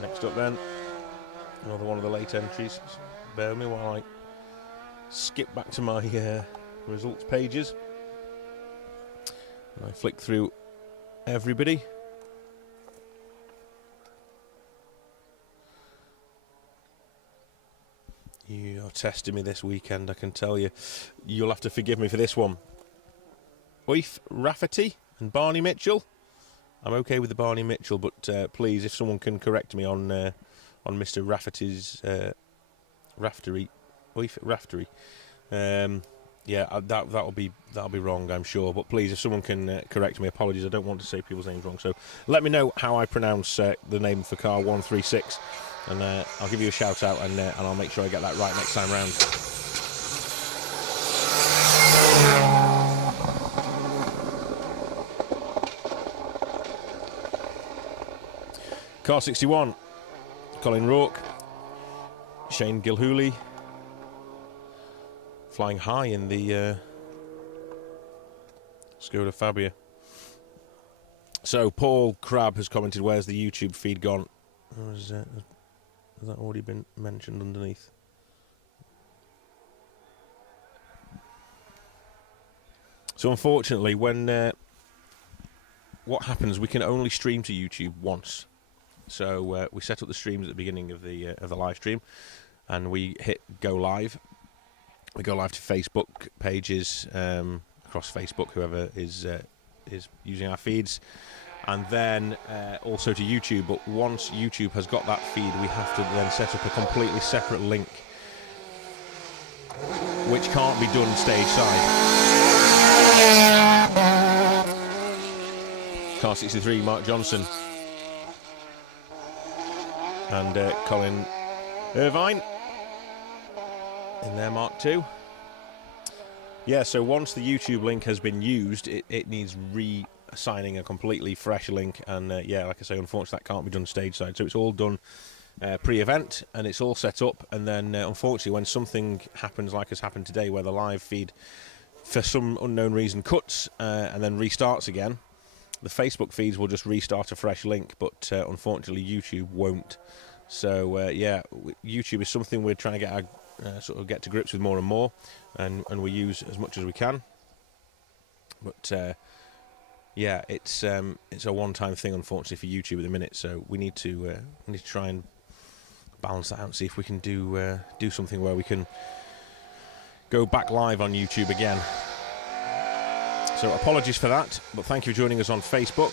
Next up then, another one of the late entries. Bear with me while I skip back to my results pages. And I flick through everybody. You are testing me this weekend, I can tell you. You'll have to forgive me for this one. Oif Rafferty and Barney Mitchell. I'm okay with the Barney Mitchell, but please, if someone can correct me on Mr. Rafferty's Raftery, Oif Raftery. That'll be wrong, I'm sure. But please, if someone can correct me, apologies. I don't want to say people's names wrong. So let me know how I pronounce the name for car 136, and I'll give you a shout out, and I'll make sure I get that right next time round. Car 61, Colin Rourke, Shane Gilhooly, flying high in the Skoda Fabia. So Paul Crabb has commented, where's the YouTube feed gone? Has that already been mentioned underneath? So unfortunately, when what happens, we can only stream to YouTube once. So we set up the streams at the beginning of the live stream, and we hit go live. We go live to Facebook pages, across Facebook, whoever is using our feeds, and then also to YouTube. But once YouTube has got that feed, we have to then set up a completely separate link, which can't be done stage side. Car 63, Mark Johnson. And Colin Irvine in there, Mark II. Yeah, so once the YouTube link has been used, it needs re-assigning a completely fresh link. And like I say, unfortunately, that can't be done stage side. So it's all done pre-event, and it's all set up. And then, unfortunately, when something happens like has happened today, where the live feed, for some unknown reason, cuts and then restarts again, the Facebook feeds will just restart a fresh link, but unfortunately YouTube won't. So YouTube is something we're trying to get get to grips with more and more, and we use as much as we can. But it's a one-time thing, unfortunately, for YouTube at the minute. So we need to try and balance that out and see if we can do something where we can go back live on YouTube again. So apologies for that, but thank you for joining us on Facebook.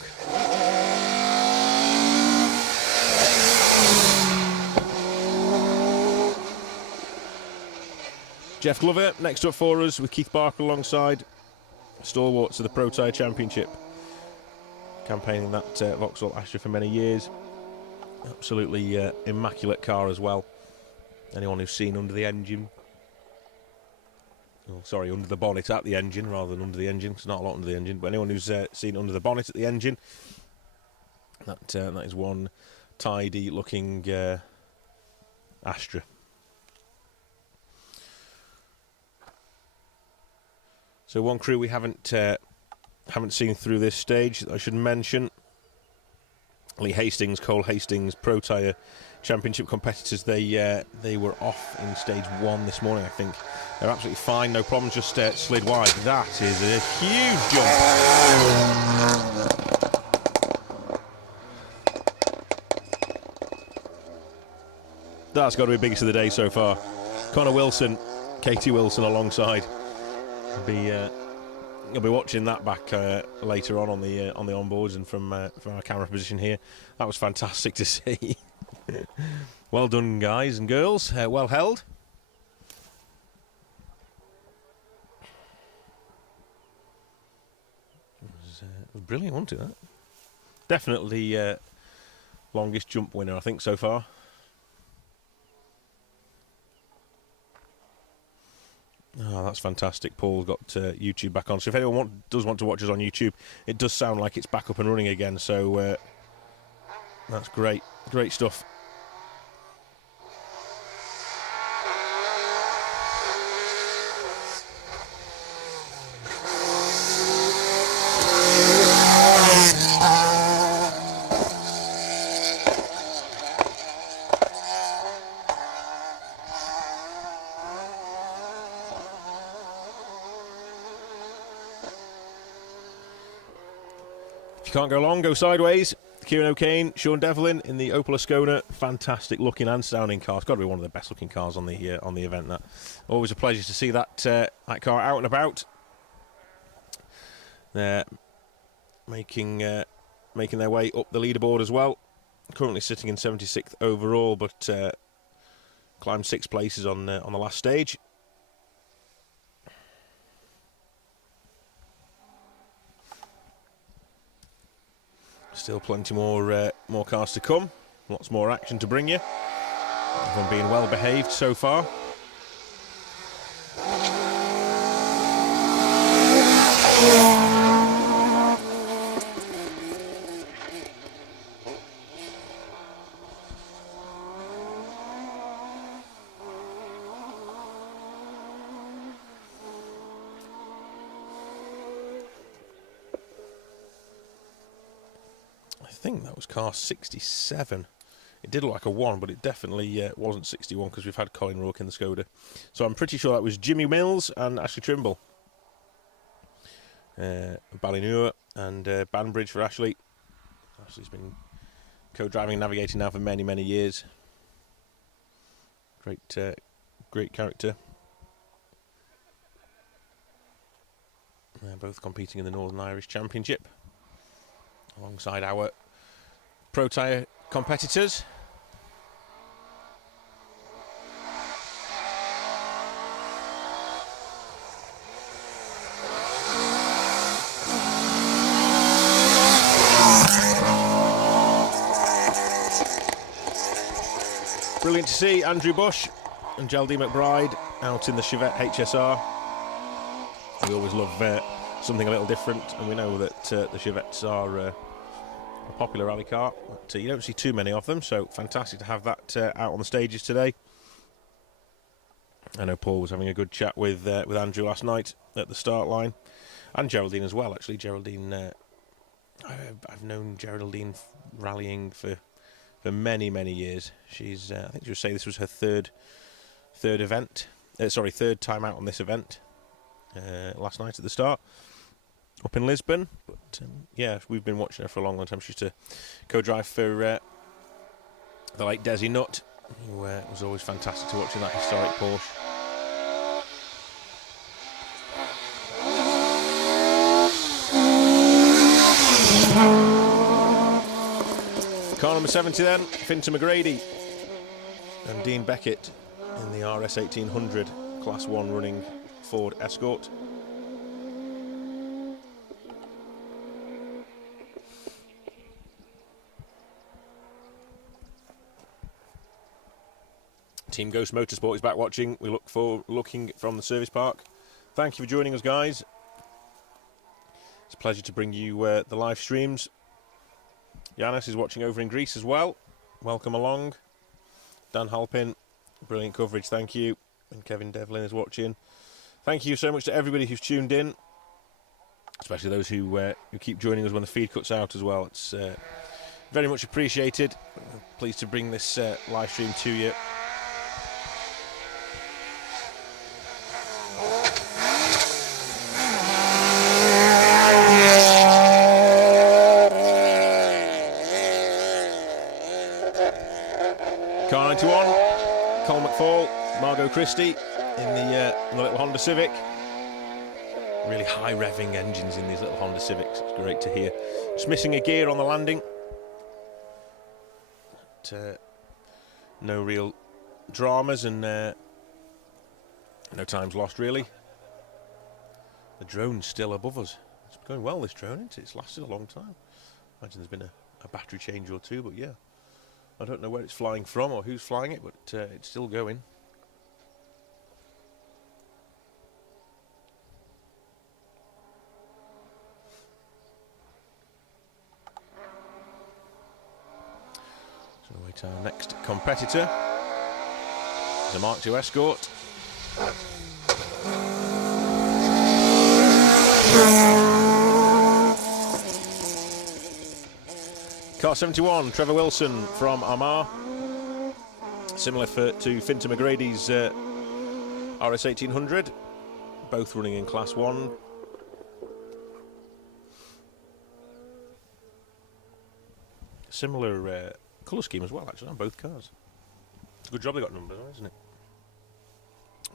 Jeff Glover next up for us with Keith Barker alongside, stalwarts of the Pro Tyre Championship, campaigning that Vauxhall Astra for many years. Absolutely immaculate car as well. Anyone who's seen under the engine, under the bonnet at the engine rather than under the engine, because not a lot under the engine, but anyone who's seen under the bonnet at the engine, that is one tidy looking Astra. So one crew we haven't seen through this stage that I should mention: Lee Hastings, Cole Hastings, Pro Tyre Championship competitors. They were off in stage 1 this morning, I think. They're absolutely fine, no problems, just slid wide. That is a huge jump. That's got to be the biggest of the day so far. Connor Wilson, Katie Wilson alongside. You'll be watching that back later on the onboards and from our camera position here. That was fantastic to see. Well done, guys and girls. Well held. It was brilliant, wasn't it? That? Definitely longest jump winner, I think, so far. Oh, that's fantastic. Paul got YouTube back on. So if anyone does want to watch us on YouTube, it does sound like it's back up and running again. So that's great. Great stuff. you can't go long, go sideways. Kieran O'Kane, Sean Devlin in the Opel Ascona. Fantastic looking and sounding car. It's got to be one of the best looking cars on the event. That always a pleasure to see that car out and about. They're making their way up the leaderboard as well. Currently sitting in 76th overall, but climbed 6 places on the last stage. Still plenty more cars to come. Lots more action to bring you. Everyone being well behaved so far. I think that was car 67. It did look like a 1, but it definitely wasn't 61 because we've had Colin Rourke in the Skoda. So I'm pretty sure that was Jimmy Mills and Ashley Trimble. Ballinure and Banbridge for Ashley. Ashley's been co-driving and navigating now for many, many years. Great character. They're both competing in the Northern Irish Championship alongside our Pro Tyre competitors. Brilliant to see Andrew Bush and Geraldine McBride out in the Chevette HSR. We always love something a little different, and we know that the Chevettes are a popular rally car, but you don't see too many of them, so fantastic to have that out on the stages today. I know Paul was having a good chat with Andrew last night at the start line, and Geraldine as well. Actually, Geraldine, I've known Geraldine rallying for many, many years. She's I think she was saying this was her third time out on this event. Last night at the start up in Lisbon, but yeah, we've been watching her for a long time. She used to co-drive for the late Desi Nutt, who was always fantastic to watch in that historic Porsche. Car number 70 then, Fintan McGrady and Dean Beckett in the RS 1800 Class 1 running Ford Escort. Team Ghost Motorsport is back watching. We looking from the service park. Thank you for joining us, guys. It's a pleasure to bring you the live streams. Yanis is watching over in Greece as well. Welcome along. Dan Halpin, brilliant coverage, thank you. And Kevin Devlin is watching. Thank you so much to everybody who's tuned in, especially those who keep joining us when the feed cuts out as well. It's very much appreciated. Pleased to bring this live stream to you. Car 91, Colin McFall, Margot Christie in the little Honda Civic. Really high revving engines in these little Honda Civics. It's great to hear. Just missing a gear on the landing. But, no real dramas and no time's lost really. The drone's still above us. It's going well, this drone, isn't it? It's lasted a long time. Imagine there's been a battery change or two, but yeah. I don't know where it's flying from or who's flying it, but it's still going. So we wait our next competitor. The Mark II Escort. Car 71, Trevor Wilson from Armagh. Similar to Fintan McGrady's RS 1800. Both running in Class 1. similar colour scheme as well, actually, on both cars. It's a good job they got numbers on, isn't it?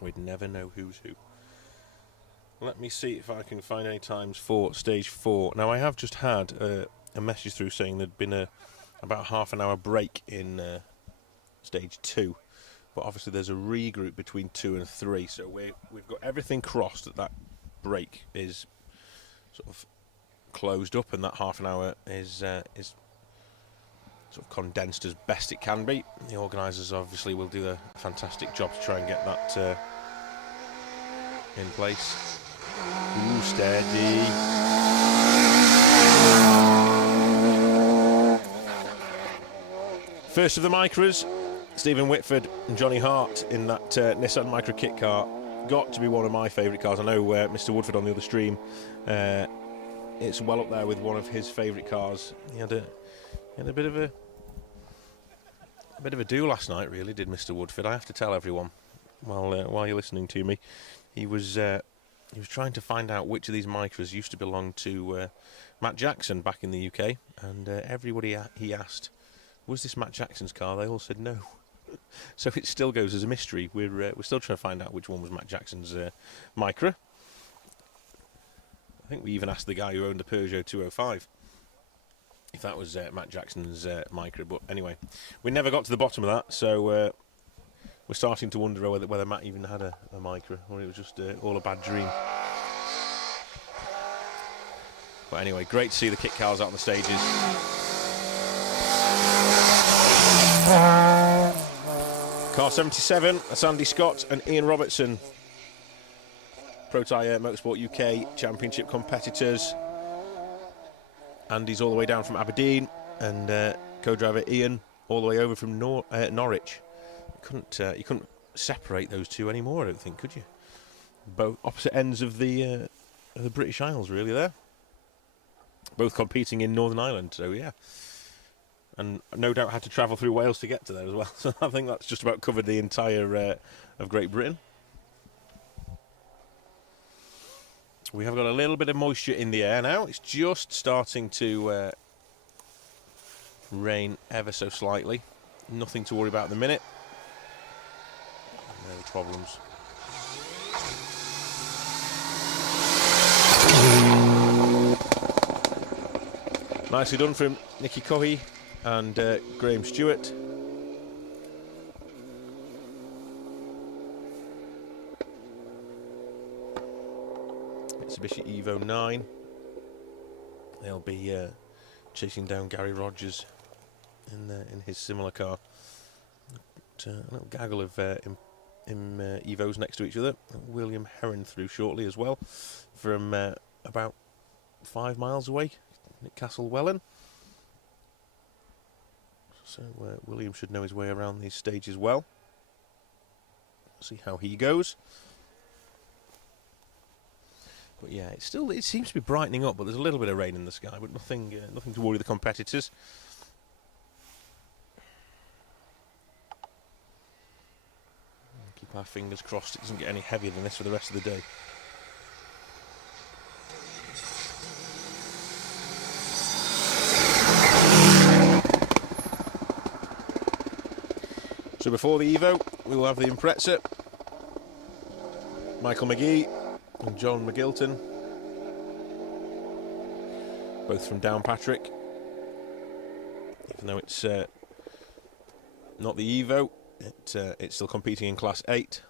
We'd never know who's who. Let me see if I can find any times for stage 4. Now, I have just had a message through saying there'd been about half an hour break in stage 2. But obviously there's a regroup between 2 and 3, so we've got everything crossed that break is sort of closed up, and that half an hour is sort of condensed as best it can be. The organisers obviously will do a fantastic job to try and get that in place. Ooh, steady. First of the Micras, Stephen Whitford and Johnny Hart in that Nissan Micra kit car. Got to be one of my favourite cars. I know Mr. Woodford on the other stream, it's well up there with one of his favourite cars. He had a bit of a do last night, really, did Mr. Woodford. I have to tell everyone while you're listening to me, he was trying to find out which of these Micras used to belong to Matt Jackson back in the UK, and everybody he asked, was this Matt Jackson's car? They all said no. So it still goes as a mystery. We're still trying to find out which one was Matt Jackson's Micra. I think we even asked the guy who owned the Peugeot 205 if that was Matt Jackson's Micra. But anyway, we never got to the bottom of that, so we're starting to wonder whether Matt even had a Micra, or it was just all a bad dream. But anyway, great to see the kit cars out on the stages. Car 77, that's Andy Scott and Ian Robertson, Pro Tyre Motorsport UK Championship competitors. Andy's all the way down from Aberdeen, and co-driver Ian all the way over from Norwich. You couldn't separate those two anymore, I don't think, could you? Both opposite ends of the British Isles, really. There, both competing in Northern Ireland. So yeah. And no doubt had to travel through Wales to get to there as well. So I think that's just about covered the entire of Great Britain. We have got a little bit of moisture in the air now. It's just starting to rain ever so slightly. Nothing to worry about at the minute. No problems. Nicely done from Nicky Cohey and Graham Stewart. Mitsubishi Evo 9. They'll be chasing down Gary Rogers in his similar car. But, a little gaggle of Evos next to each other. William Heron through shortly as well, from about 5 miles away at Castle Welland. So William should know his way around these stages well. See how he goes. But yeah, it seems to be brightening up, but there's a little bit of rain in the sky, but nothing to worry the competitors. Keep our fingers crossed it doesn't get any heavier than this for the rest of the day. So before the Evo, we will have the Impreza, Michael McGee and John McGilton, both from Downpatrick. Even though it's not the Evo, it's still competing in Class 8.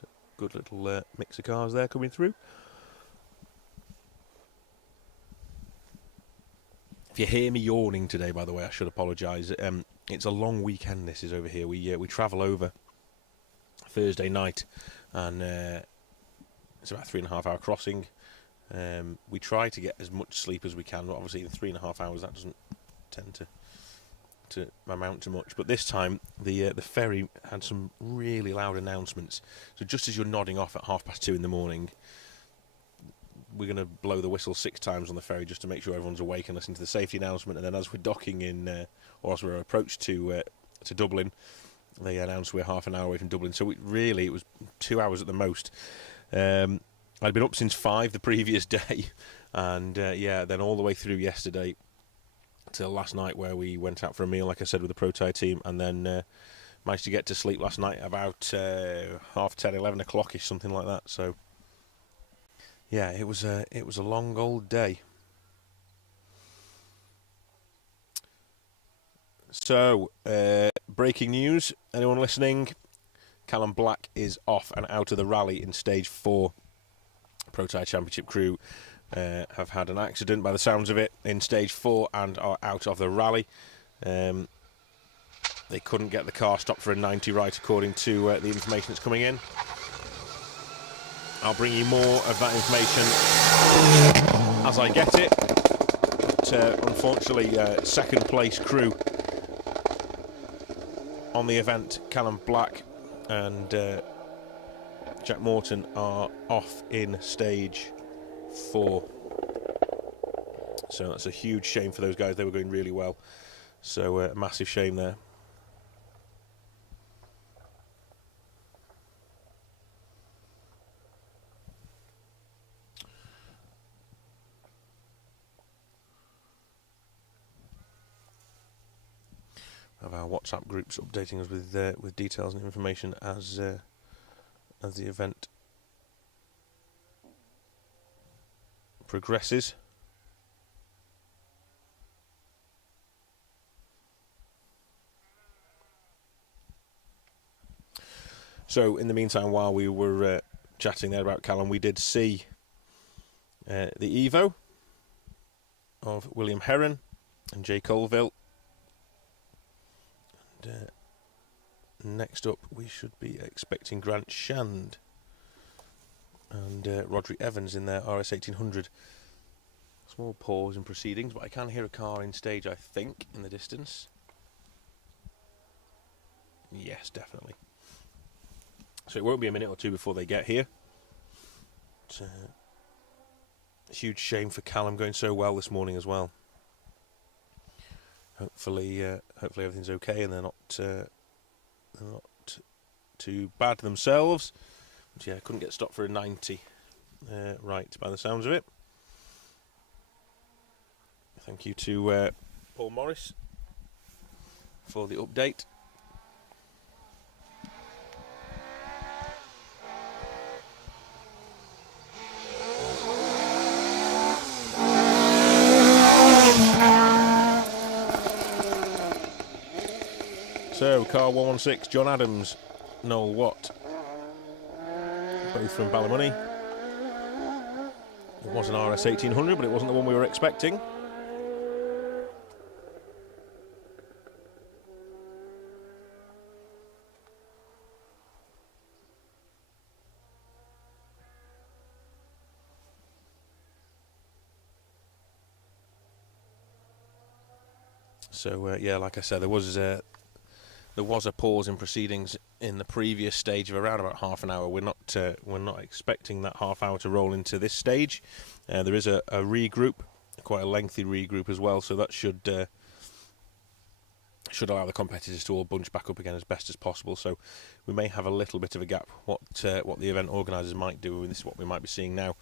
So good little mix of cars there coming through. If you hear me yawning today, by the way, I should apologise. It's a long weekend. This is over here. We travel over Thursday night, and it's about a 3.5 hour crossing. We try to get as much sleep as we can. But obviously, in 3.5 hours, that doesn't tend to amount to much. But this time, the ferry had some really loud announcements. So just as you're nodding off at 2:30 in the morning, we're going to blow the whistle 6 times on the ferry just to make sure everyone's awake and listen to the safety announcement. And then as we're docking in, or as we're approached to Dublin, they announced we're half an hour away from Dublin. So it was 2 hours at the most. I'd been up since 5 the previous day, and then all the way through yesterday, till last night, where we went out for a meal, like I said, with the Pro Tyre team, and then managed to get to sleep last night about 10:30, 11 o'clock-ish, something like that. So yeah, it was a long old day. So breaking news, anyone listening? Callum Black is off and out of the rally in Stage 4. Pro Tyre Championship crew have had an accident, by the sounds of it, in Stage 4 and are out of the rally. They couldn't get the car stopped for a 90 right, according to the information that's coming in. I'll bring you more of that information as I get it. But, unfortunately, second place crew on the event, Callum Black and Jack Morton, are off in Stage 4. So that's a huge shame for those guys. They were going really well. So a massive shame there. Of our WhatsApp groups updating us with details and information as the event progresses. So in the meantime, while we were chatting there about Callum, we did see the Evo of William Herron and Jay Colville. Next up, we should be expecting Grant Shand and Roderick Evans in their RS 1800. Small pause in proceedings, but I can hear a car in stage, I think, in the distance. Yes, definitely. So it won't be a minute or two before they get here. It's a huge shame for Callum, going so well this morning as well. Hopefully everything's okay and they're not too bad themselves. But yeah, couldn't get stopped for a 90 right, by the sounds of it. Thank you to Paul Morris for the update. So, car 116, John Adams, Noel Watt, both from Ballymoney. It was an RS 1800, but it wasn't the one we were expecting. So, yeah, like I said, there was a pause in proceedings in the previous stage of around about half an hour. We're not expecting that half hour to roll into this stage. There is a regroup, quite a lengthy regroup as well, so that should allow the competitors to all bunch back up again as best as possible. So we may have a little bit of a gap. What the event organisers might do, and this is what we might be seeing now,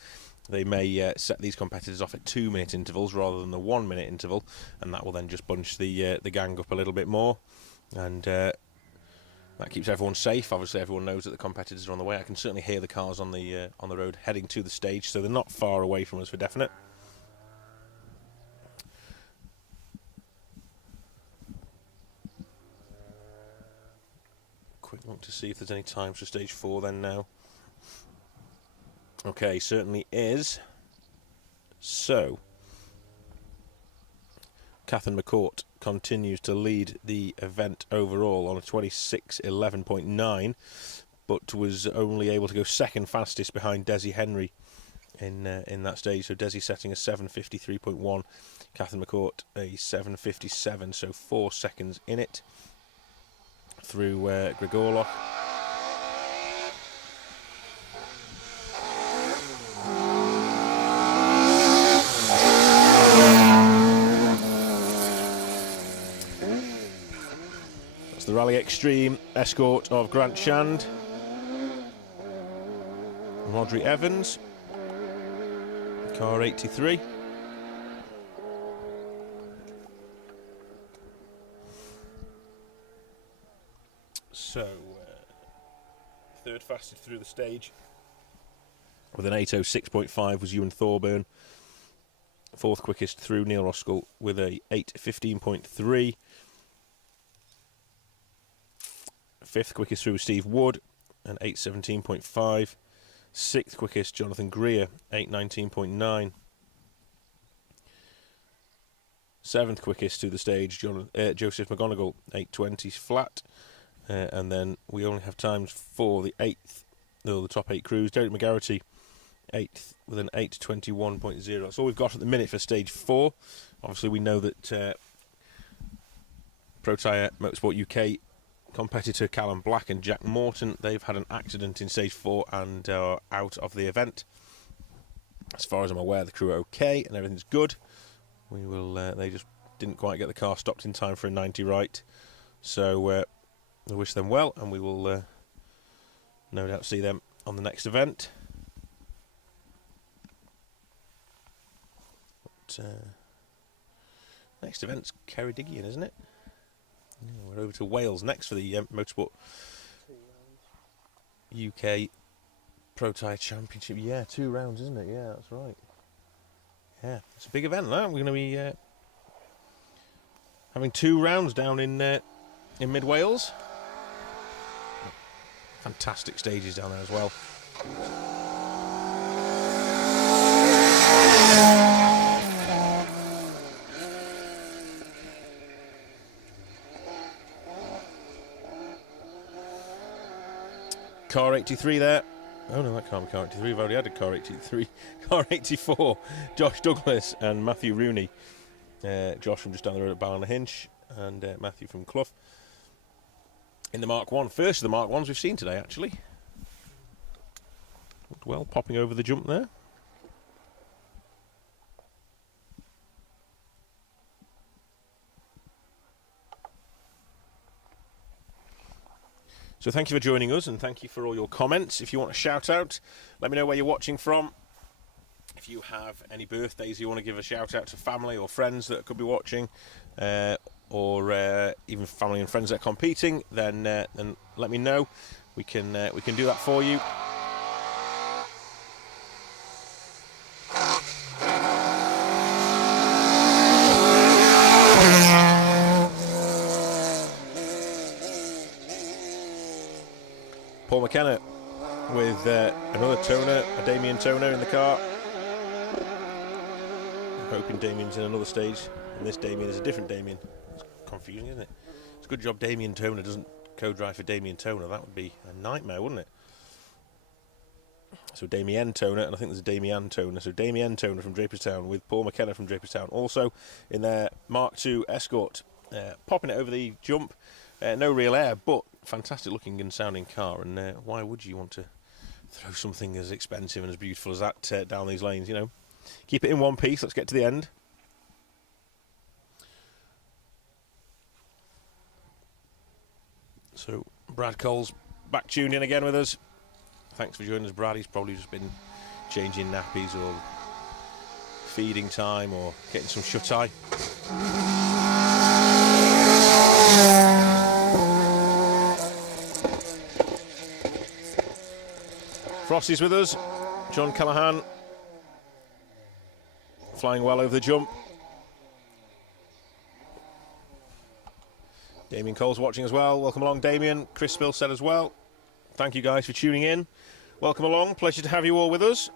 they may set these competitors off at 2-minute intervals rather than the 1-minute interval, and that will then just bunch the gang up a little bit more. And that keeps everyone safe. Obviously, everyone knows that the competitors are on the way. I can certainly hear the cars on the road heading to the stage, so they're not far away from us for definite. Quick look to see if there's any times for stage 4 then now. Okay, certainly is. So, Catherine McCourt continues to lead the event overall on a 26:11.9, but was only able to go second fastest behind Desi Henry in that stage. So Desi setting a 7:53.1, Catherine McCourt a 7:57, so 4 seconds in it through Gregorloch. The Rally Extreme escort of Grant Shand and Roderick Evans, car 83. So, third fastest through the stage with an 8:06.5 was Ewan Thorburn. Fourth quickest through, Neil Roskell, with a 8:15.3. Fifth quickest through, Steve Wood, an 8:17.5. Sixth quickest, Jonathan Greer, 8:19.9. Seventh quickest to the stage, Joseph McGonigal, 8:20 flat. And then we only have times for the top 8 crews. Derek McGarity, 8th with an 8:21.0. That's all we've got at the minute for stage 4. Obviously, we know that Pro Tyre Motorsport UK competitor Callum Black and Jack Morton, they've had an accident in stage 4 and are out of the event. As far as I'm aware, the crew are okay and everything's good. We will. They just didn't quite get the car stopped in time for a 90 right. So I wish them well, and we will no doubt see them on the next event. But, next event's Ceredigion, isn't it? Yeah, we're over to Wales next for the Motorsport UK Pro Tyre Championship. Yeah, 2 rounds, isn't it? Yeah, that's right. Yeah, it's a big event, that. We're going to be having 2 rounds down in mid Wales. Fantastic stages down there as well. Car 83 there. Oh no, that can't be car 83. We've already had a car 83. Car 84. Josh Douglas and Matthew Rooney. Josh from just down the road at Ballinhinch and Matthew from Clough. In the Mark 1. First of the Mark 1s we've seen today, actually. Looked well, popping over the jump there. So thank you for joining us, and thank you for all your comments. If you want a shout out, let me know where you're watching from. If you have any birthdays you want to give a shout out to family or friends that could be watching, or even family and friends that are competing, then let me know. We can do that for you. Paul McKenna with another toner, a Damien toner in the car. I'm hoping Damien's in another stage, and this Damien is a different Damien. It's confusing, isn't it? It's a good job Damien Toner doesn't co-drive for Damien Toner. That would be a nightmare, wouldn't it? So Damien Toner, and I think there's a Damian Toner. So Damien Toner from Draperstown with Paul McKenna from Draperstown. Also in their Mark II Escort, popping it over the jump. No real air, but fantastic looking and sounding car. And why would you want to throw something as expensive and as beautiful as that down these lanes, you know? Keep it in one piece. Let's get to the end. So Brad Cole's back tuned in again with us. Thanks for joining us, Brad. He's probably just been changing nappies or feeding time or getting some shut-eye. Frosty's with us. John Callahan flying well over the jump. Damien Cole's watching as well. Welcome along, Damien. Chris Spill said as well. Thank you guys for tuning in. Welcome along. Pleasure to have you all with us.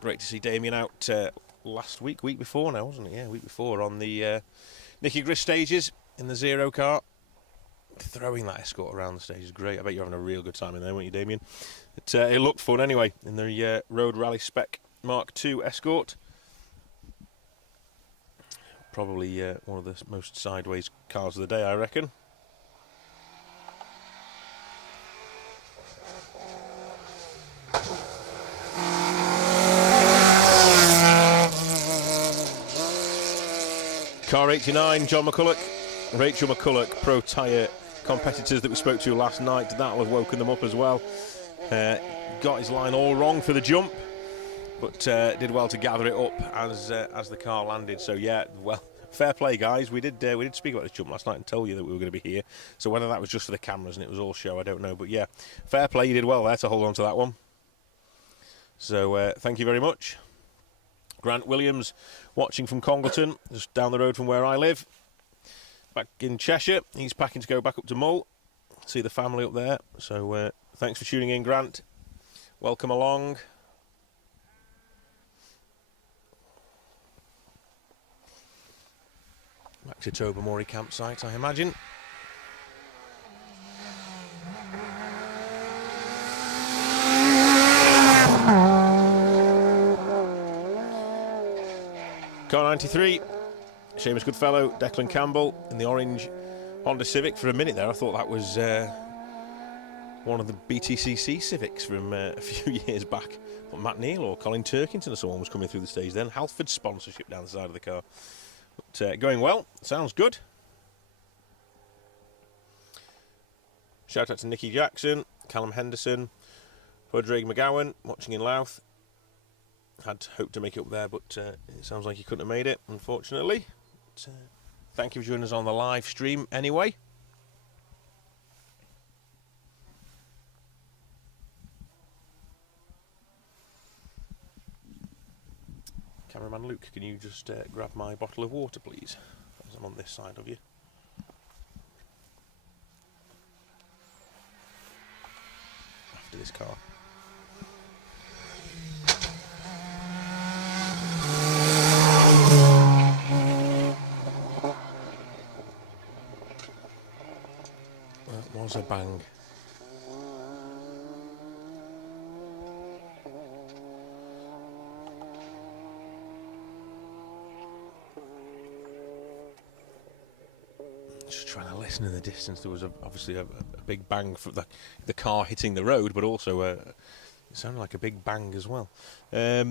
Great to see Damien out last week before now, wasn't it? Yeah, week before on the Nicky Grish stages in the Zero car. Throwing that Escort around the stage is great. I bet you're having a real good time in there, weren't you, Damien? It looked fun anyway in the Road Rally Spec Mark II Escort. Probably one of the most sideways cars of the day, I reckon. Car 89, John McCulloch, Rachel McCulloch, Pro Tyre competitors that we spoke to last night. That'll have woken them up as well. Got his line all wrong for the jump, but did well to gather it up as the car landed. So yeah, fair play, guys. We did speak about this jump last night and tell you that we were going to be here. So whether that was just for the cameras and it was all show, I don't know. But yeah, fair play. You did well there to hold on to that one. So thank you very much. Grant Williams watching from Congleton, just down the road from where I live. Back in Cheshire. He's packing to go back up to Mull. See the family up there. So thanks for tuning in, Grant. Welcome along. Back to Tobermory campsite, I imagine. Car 93, Seamus Goodfellow, Declan Campbell in the orange Honda Civic. For a minute there, I thought that was one of the BTCC Civics from a few years back. Matt Neal or Colin Turkington or someone was coming through the stage then. Halford sponsorship down the side of the car. But going well, sounds good. Shout out to Nicky Jackson, Callum Henderson, Padraig McGowan, watching in Louth. Had hoped to make it up there, but it sounds like he couldn't have made it, unfortunately. But, thank you for joining us on the live stream anyway. Cameraman Luke, can you just grab my bottle of water, please? As I'm on this side of you. After this car. That was a bang. Just trying to listen in the distance. There was obviously a big bang from the car hitting the road, but also it sounded like a big bang as well. Yeah,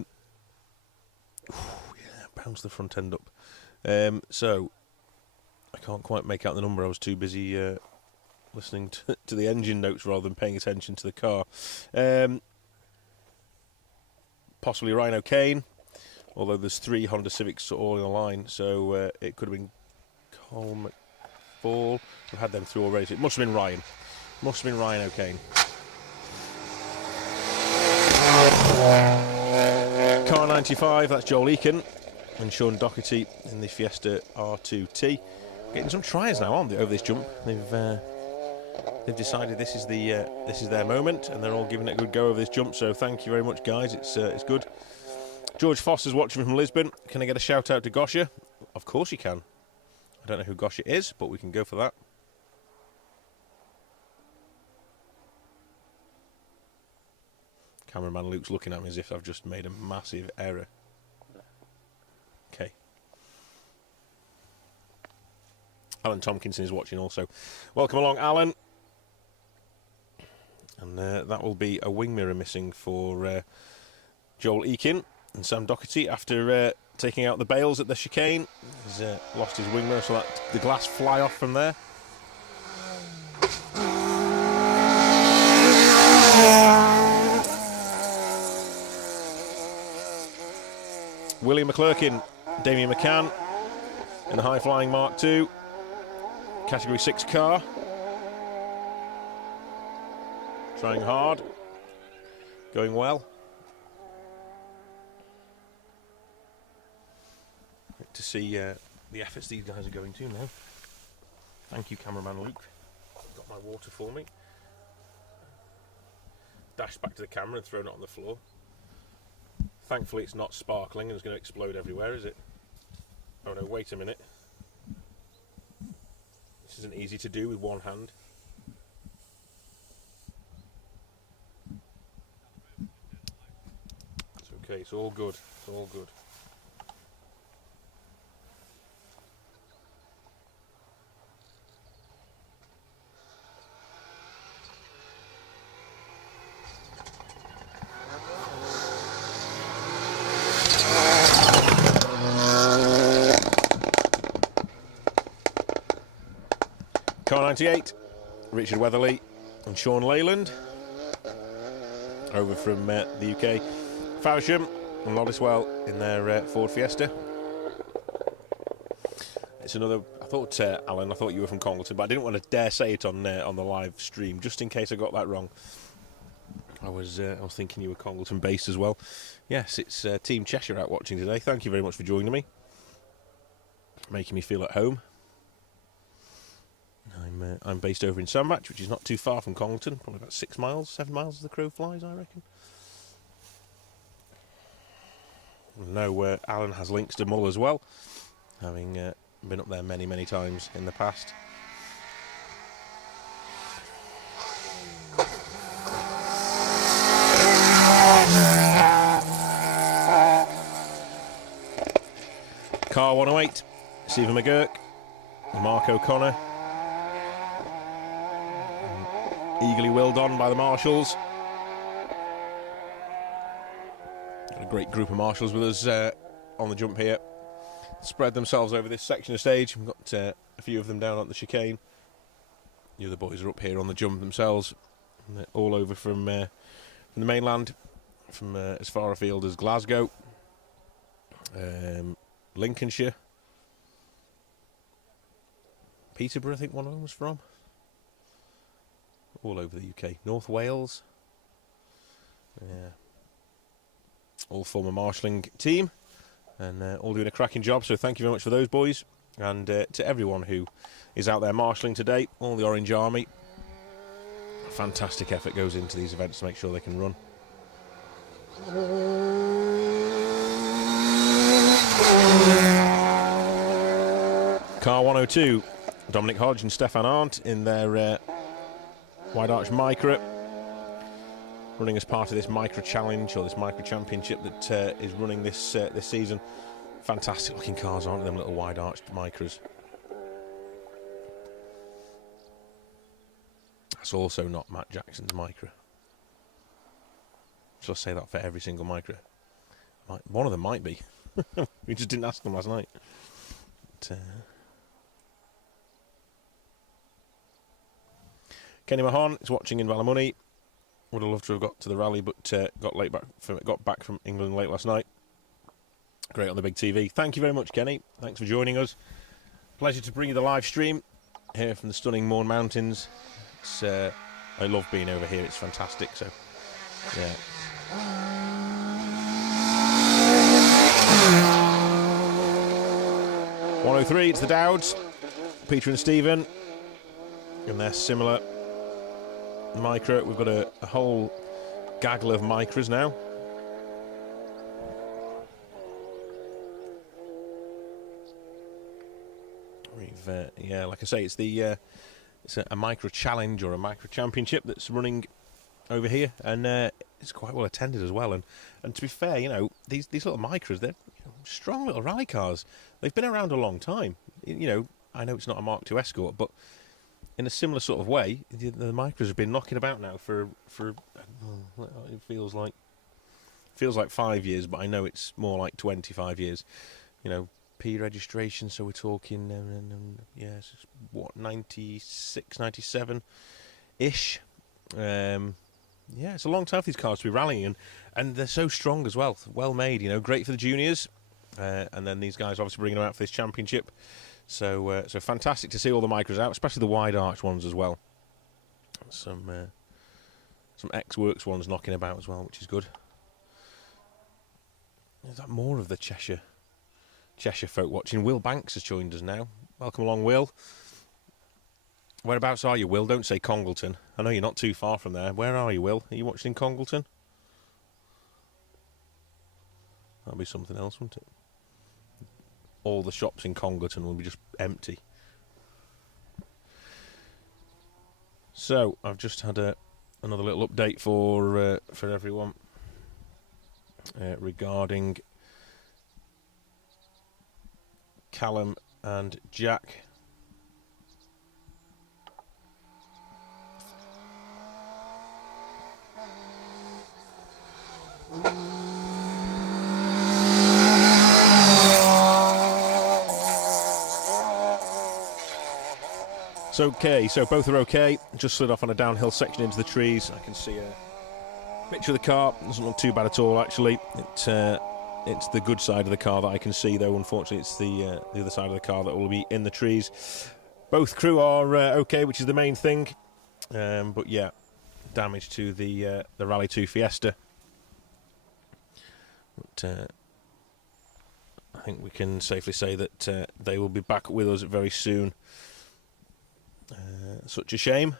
bounced the front end up. So I can't quite make out the number. I was too busy listening to the engine notes rather than paying attention to the car. Possibly Ryan O'Kane, although there's 3 Honda Civics all in a line, so it could have been Colm McFall. We've had them through already. So it must have been Ryan. Must have been Ryan O'Kane. Car 95, that's Joel Eakin and Sean Doherty in the Fiesta R2T. Getting some tries now on over this jump. They've decided this is their moment, and they're all giving it a good go over this jump. So thank you very much, guys. It's good. George Foster's watching from Lisbon. Can I get a shout out to Gosha? Of course you can. I don't know who Gosha is, but we can go for that. Cameraman Luke's looking at me as if I've just made a massive error. Okay. Alan Tomkinson is watching also. Welcome along, Alan. And that will be a wing mirror missing for Joel Eakin and Sam Doherty after taking out the bales at the chicane. He's lost his wing mirror, so that the glass fly off from there. William McClurkin, Damien McCann in the high-flying Mark II, Category 6 car. Trying hard, going well. Good to see the efforts these guys are going to now. Thank you, cameraman Luke. Got my water for me. Dashed back to the camera and thrown it on the floor. Thankfully it's not sparkling and it's going to explode everywhere, is it? Oh no, wait a minute. This isn't easy to do with one hand. It's okay, it's all good. It's all good. Car 98, Richard Weatherly and Sean Leyland, over from the UK. Faversham and Lolliswell in their Ford Fiesta. it's another. I thought, Alan, I thought you were from Congleton, but I didn't want to dare say it on the live stream, just in case I got that wrong. I was thinking you were Congleton based as well. Yes, it's Team Cheshire out watching today. Thank you very much for joining me, making me feel at home. I'm based over in Sandbach, which is not too far from Congleton, probably about 6 miles, 7 miles as the crow flies, I reckon. I know Alan has links to Mull as well, having been up there many times in the past. Car 108, Stephen McGurk, Mark O'Connor, eagerly willed on by the marshals. Got a great group of marshals with us on the jump here. Spread themselves over this section of stage. We've got a few of them down on the chicane. The other boys are up here on the jump themselves. And they're all over from the mainland, from as far afield as Glasgow, Lincolnshire, Peterborough, I think one of them was from. All over the UK. North Wales. Yeah. All former marshalling team. And all doing a cracking job. So thank you very much for those boys. And to everyone who is out there marshalling today. All the Orange Army. Fantastic effort goes into these events to make sure they can run. Car 102. Dominic Hodge and Stefan Arndt in their Wide Arch Micra, running as part of this Micra Challenge or this Micra Championship that is running this season. Fantastic looking cars, aren't them little wide arched Micras? That's also not Matt Jackson's Micra. Shall I say that for every single Micra? One of them might be. We just didn't ask them last night. But, Kenny Mahon is watching in Ballymony. Would have loved to have got to the rally, but got back from England late last night. Great on the big TV. Thank you very much, Kenny. Thanks for joining us. Pleasure to bring you the live stream here from the stunning Mourne Mountains. It's, I love being over here. It's fantastic. So, yeah. 103. It's the Dowds, Peter and Stephen, and they're similar. Micra, we've got a whole gaggle of Micras now. We've, yeah, like I say, it's it's a Micra Challenge or a Micra Championship that's running over here, and it's quite well attended as well. And to be fair, you know, these little Micras, they're strong little rally cars. They've been around a long time. You know, I know it's not a Mark II Escort, but in a similar sort of way, the Micras have been knocking about now for it feels like 5 years, but I know it's more like 25 years. You know, P registration, so we're talking, yes, what, 96, 97 ish. Yeah, it's a long time for these cars to be rallying, and they're so strong as well. Well made, you know, great for the juniors, and then these guys obviously bringing them out for this championship. So fantastic to see all the Micras out, especially the wide arch ones as well. Some X-Works ones knocking about as well, which is good. Is that more of the Cheshire folk watching? Will Banks has joined us now. Welcome along, Will. Whereabouts are you, Will? Don't say Congleton. I know you're not too far from there. Where are you, Will? Are you watching Congleton? That'll be something else, won't it? All the shops in Congleton will be just empty. So I've just had another little update for everyone regarding Callum and Jack. It's okay, so both are okay. Just slid off on a downhill section into the trees. I can see a picture of the car. Doesn't look too bad at all, actually. It It's the good side of the car that I can see, though. Unfortunately, it's the other side of the car that will be in the trees. Both crew are okay, which is the main thing. But yeah, damage to the Rally 2 Fiesta. But I think we can safely say that they will be back with us very soon. Such a shame.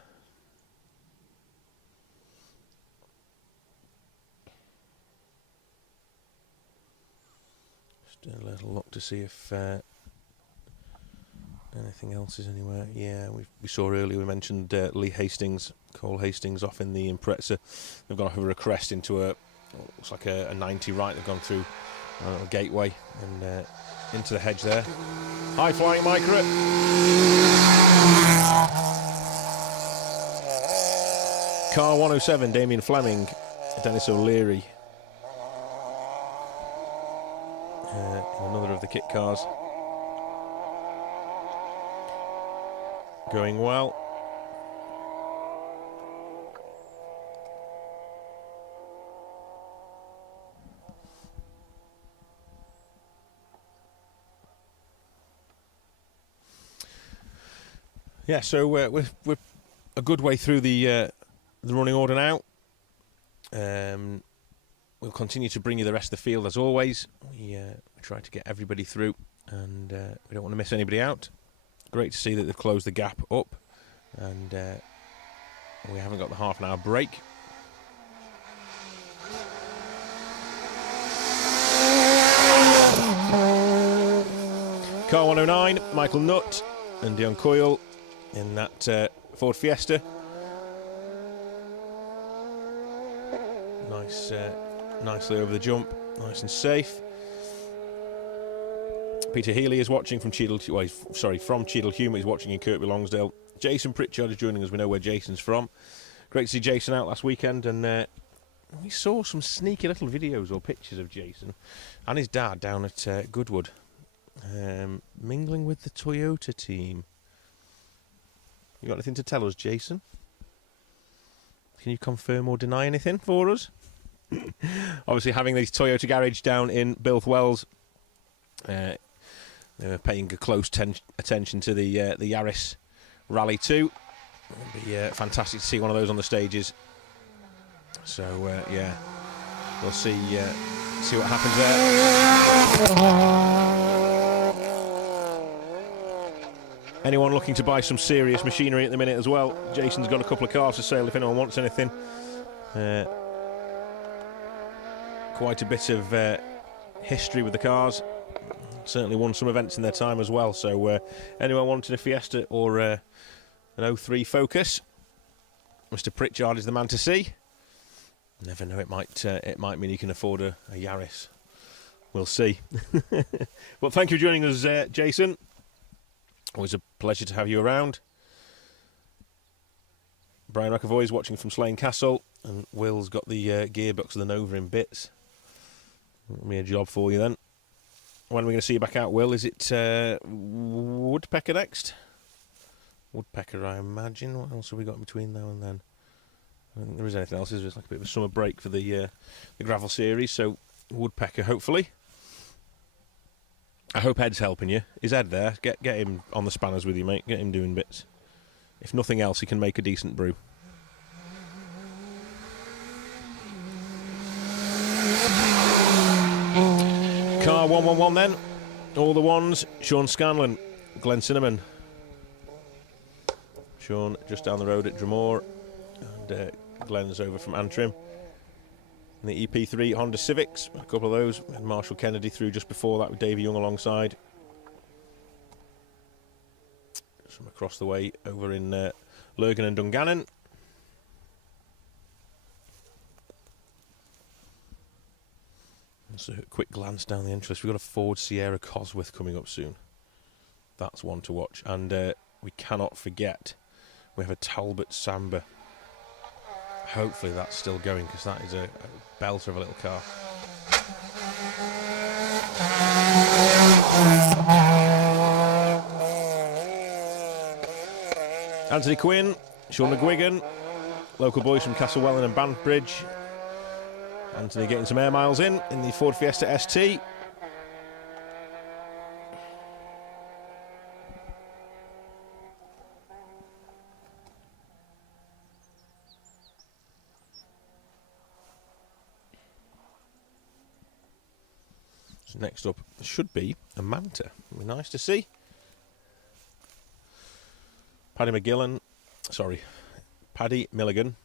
Just a little look to see if anything else is anywhere. Yeah, we saw earlier, we mentioned Lee Hastings, Cole Hastings off in the Impreza. They've gone over a crest into looks like a 90 right. They've gone through a little gateway and into the hedge there. High flying Micra. Car 107, Damien Fleming, Dennis O'Leary. Another of the kit cars. Going well. Yeah, so we're a good way through the running order now. We'll continue to bring you the rest of the field as always. We try to get everybody through, and we don't want to miss anybody out. Great to see that they've closed the gap up, and we haven't got the half-an-hour break. Car 109, Michael Nutt and Dion Coyle in that Ford Fiesta. Nicely over the jump, nice and safe. Peter Healy is watching from Cheadle. From Cheadle Hume. He's watching in Kirkby Longsdale. Jason Pritchard is joining us. We know where Jason's from. Great to see Jason out last weekend, and we saw some sneaky little videos or pictures of Jason and his dad down at Goodwood, mingling with the Toyota team. You got anything to tell us, Jason? Can you confirm or deny anything for us? Obviously, having the Toyota garage down in Bilth Wells, they were paying a close attention to the Yaris Rally 2. It'll be fantastic to see one of those on the stages. So yeah, we'll see what happens there. Anyone looking to buy some serious machinery at the minute as well? Jason's got a couple of cars for sale if anyone wants anything. Quite a bit of history with the cars. Certainly won some events in their time as well. So anyone wanting a Fiesta or an 03 Focus, Mr. Pritchard is the man to see. Never know, it might mean you can afford a Yaris. We'll see. Well, thank you for joining us, Jason. Always a pleasure to have you around. Brian McAvoy is watching from Slane Castle, and Will's got the gearbox of the Nova in bits. That'll be a job for you then. When are we going to see you back out, Will? Is it Woodpecker next? Woodpecker, I imagine. What else have we got between now and then? I don't think there is anything else. It's like a bit of a summer break for the gravel series. So Woodpecker, hopefully. I hope Ed's helping you. Is Ed there? Get him on the spanners with you, mate. Get him doing bits. If nothing else, he can make a decent brew. Car 111 then. All the ones. Sean Scanlon, Glenn Cinnamon. Sean just down the road at Dromore, and Glenn's over from Antrim. And the EP3 Honda Civics, a couple of those. And Marshall Kennedy through just before that with Davey Young alongside. Some across the way over in Lurgan and Dungannon. Just a quick glance down the entrance. We've got a Ford Sierra Cosworth coming up soon. That's one to watch. And we cannot forget, we have a Talbot Samba. Hopefully that's still going, because that is a belter of a little car. Anthony Quinn, Sean McGuigan, local boys from Castlewellan and Banbridge. Anthony getting some air miles in the Ford Fiesta ST. So next up should be a Manta. It'll be nice to see. Paddy Milligan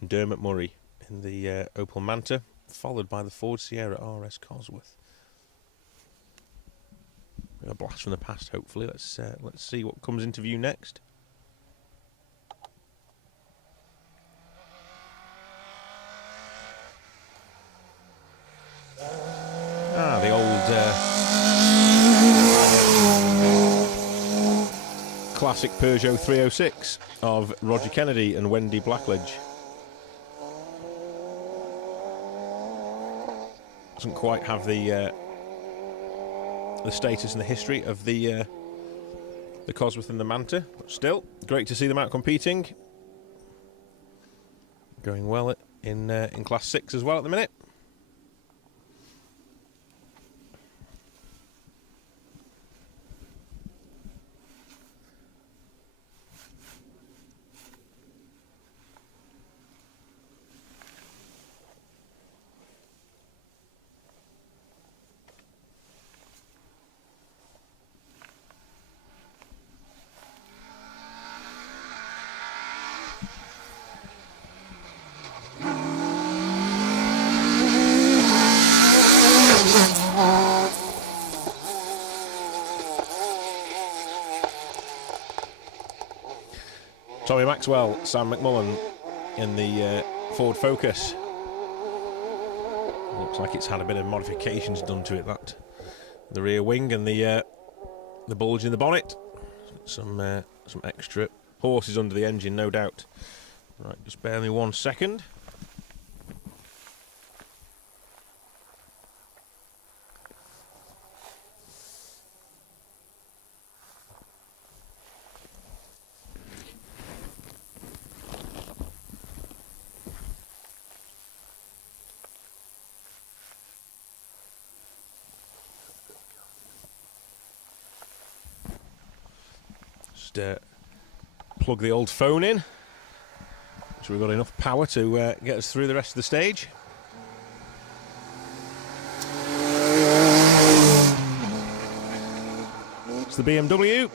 and Dermot Murray in the Opel Manta, followed by the Ford Sierra RS Cosworth. A blast from the past, hopefully. Let's see what comes into view next. The old classic Peugeot 306 of Roger Kennedy and Wendy Blackledge. Doesn't quite have the status and the history of the Cosworth and the Manta, but still great to see them out competing. Going well in Class 6 as well at the minute. Tommy Maxwell, Sam McMullen in the Ford Focus. Looks like it's had a bit of modifications done to it. The rear wing and the bulge in the bonnet. Some extra horses under the engine, no doubt. Right, just bear me 1 second. Plug the old phone in, so we've got enough power to get us through the rest of the stage. It's the BMW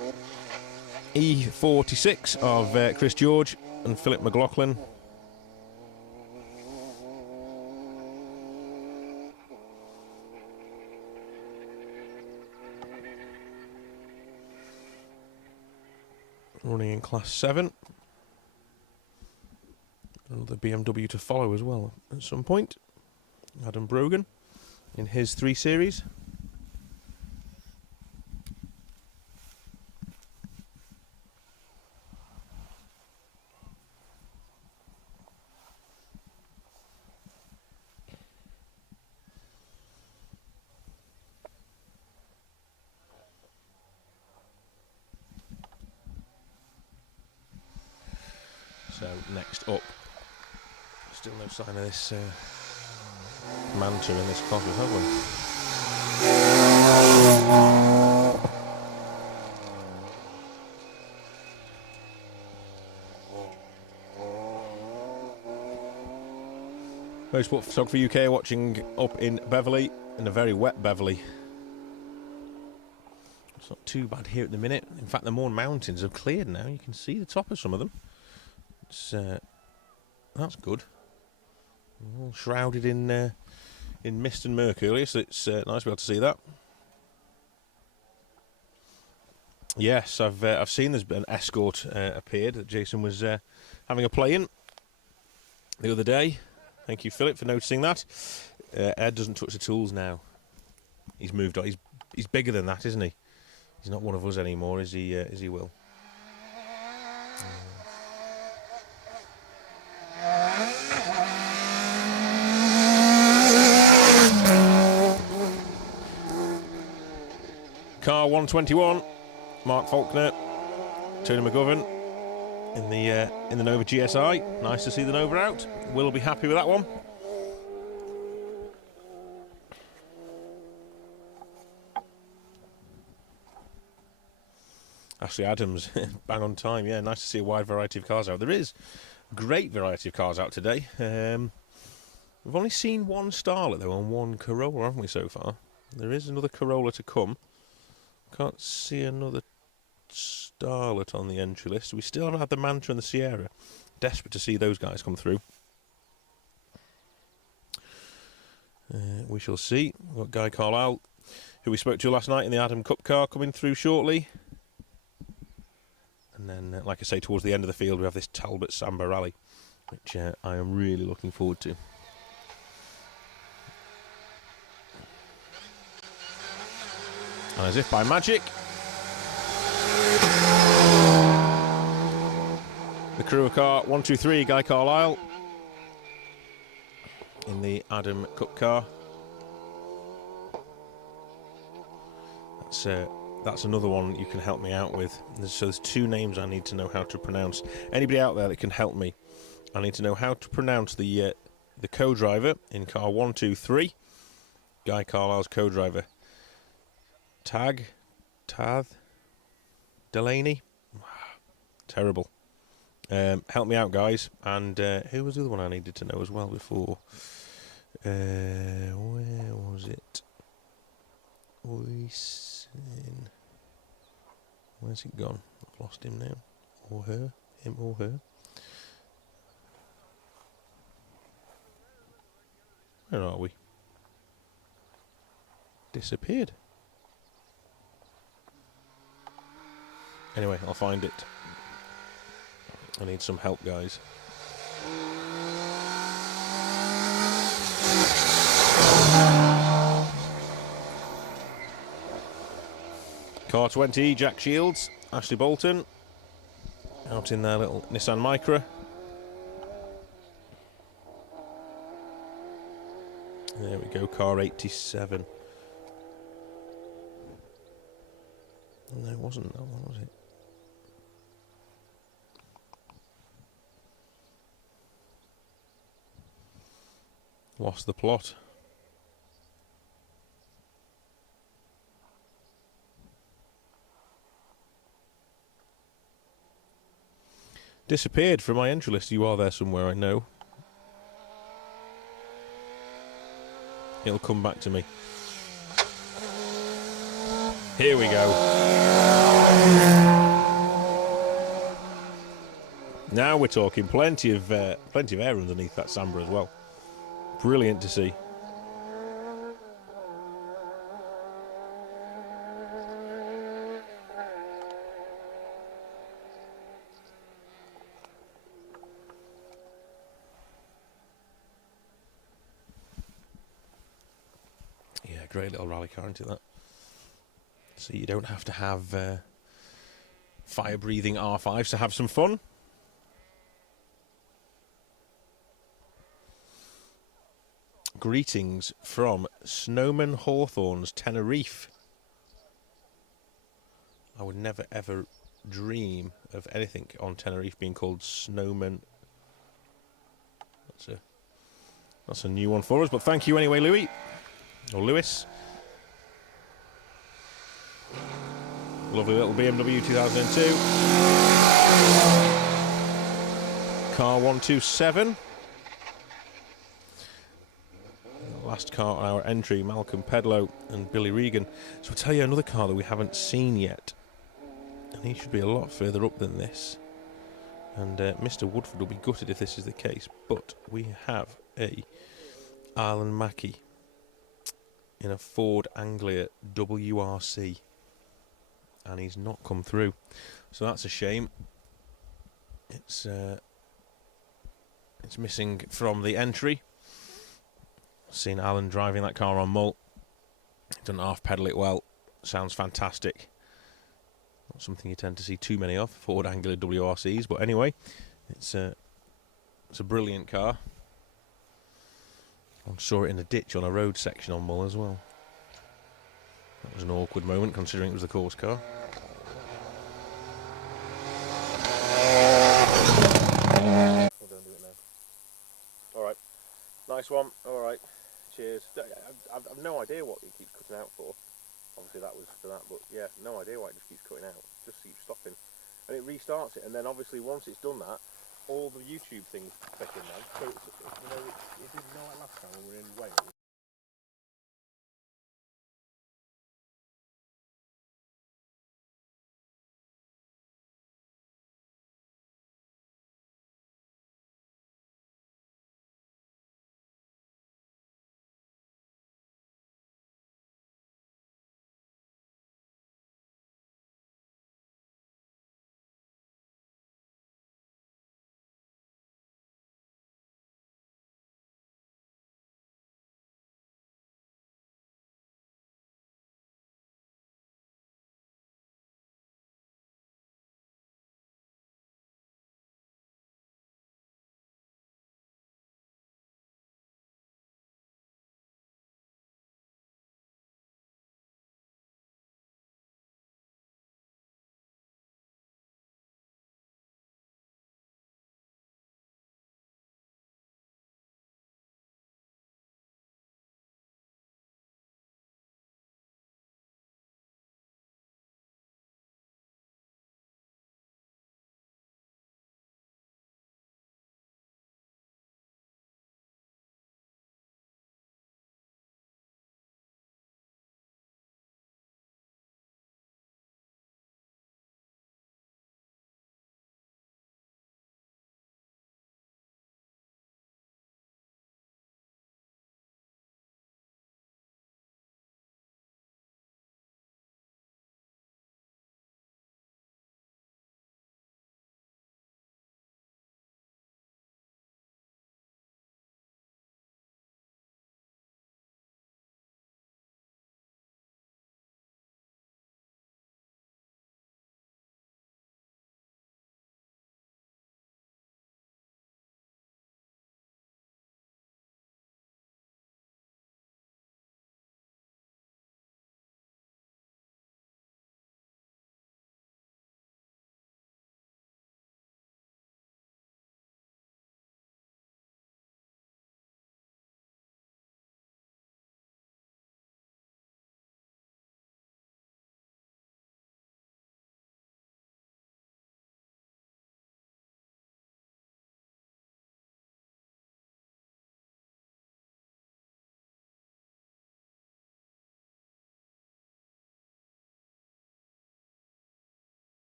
E46 of Chris George and Philip McLaughlin. Running in Class 7. Another BMW to follow as well at some point. Adam Brogan in his 3 Series. So next up, still no sign of this Manta in this Cosworth, have we? Motorsport Photography UK watching up in Beverley, in a very wet Beverley. It's not too bad here at the minute. In fact, the Mourne Mountains have cleared now. You can see the top of some of them. That's good. All shrouded in mist and murk earlier, so it's nice to be able to see that. Yes, I've seen there's been an Escort appeared that Jason was having a play in the other day. Thank you, Philip, for noticing that. Ed doesn't touch the tools now. He's moved on. He's bigger than that, isn't he? He's not one of us anymore, is he? Will? Car 121, Mark Faulkner, Tony McGovern in the Nova GSI. Nice to see the Nova out. Will be happy with that one. Ashley Adams, bang on time. Yeah, nice to see a wide variety of cars out. There is a great variety of cars out today. We've only seen one Starlet, though, and one Corolla, haven't we, so far? There is another Corolla to come. Can't see another Starlet on the entry list. We still haven't had the Manta and the Sierra. Desperate to see those guys come through. We shall see. We've got Guy Carlisle, who we spoke to last night in the Adam Cup car, coming through shortly. And then, like I say, towards the end of the field, we have this Talbot Samba Rally, which I am really looking forward to. And as if by magic, the crew car 123, Guy Carlisle, in the Adam Cup car. That's another one you can help me out with. So there's two names I need to know how to pronounce. Anybody out there that can help me? I need to know how to pronounce the co-driver in car 123, Guy Carlisle's co-driver. Tath, Delaney. Terrible. Help me out, guys. And who was the other one I needed to know as well before? Where was it? Where's it gone? I've lost him now. Or her. Him or her. Where are we? Disappeared. Anyway, I'll find it. I need some help, guys. Car 20, Jack Shields, Ashley Bolton, out in their little Nissan Micra. There we go, car 87. No, it wasn't that one, was it? Lost the plot. Disappeared from my entry list. You are there somewhere, I know. It'll come back to me. Here we go. Now we're talking. Plenty of air underneath that Samba as well. Brilliant to see. Yeah, great little rally car into that. So you don't have to have fire-breathing R5s to have some fun. Greetings from Snowman Hawthorns, Tenerife. I would never ever dream of anything on Tenerife being called Snowman. That's a new one for us, but thank you anyway, Louis. Or Lewis. Lovely little BMW 2002. Car 127. Last car on our entry, Malcolm Pedlow and Billy Regan. So I'll tell you another car that we haven't seen yet. And he should be a lot further up than this. And Mr. Woodford will be gutted if this is the case. But we have a Alan Mackie in a Ford Anglia WRC. And he's not come through. So that's a shame. It's missing from the entry. Seen Alan driving that car on Mull. Doesn't half pedal it well. Sounds fantastic. Not something you tend to see too many of, Ford Anglia WRCs. But anyway, it's a brilliant car. I saw it in a ditch on a road section on Mull as well. That was an awkward moment considering it was the course car. We'll go and do it now. Alright. Nice one. Alright. Cheers. I've no idea what you keep cutting out for. obviously that was for that, but yeah, no idea why it just keeps cutting out. It just keeps stopping. And it restarts it, and then obviously once it's done that, all the YouTube things click in then. So it's, it didn't know like last time when we were in Wales.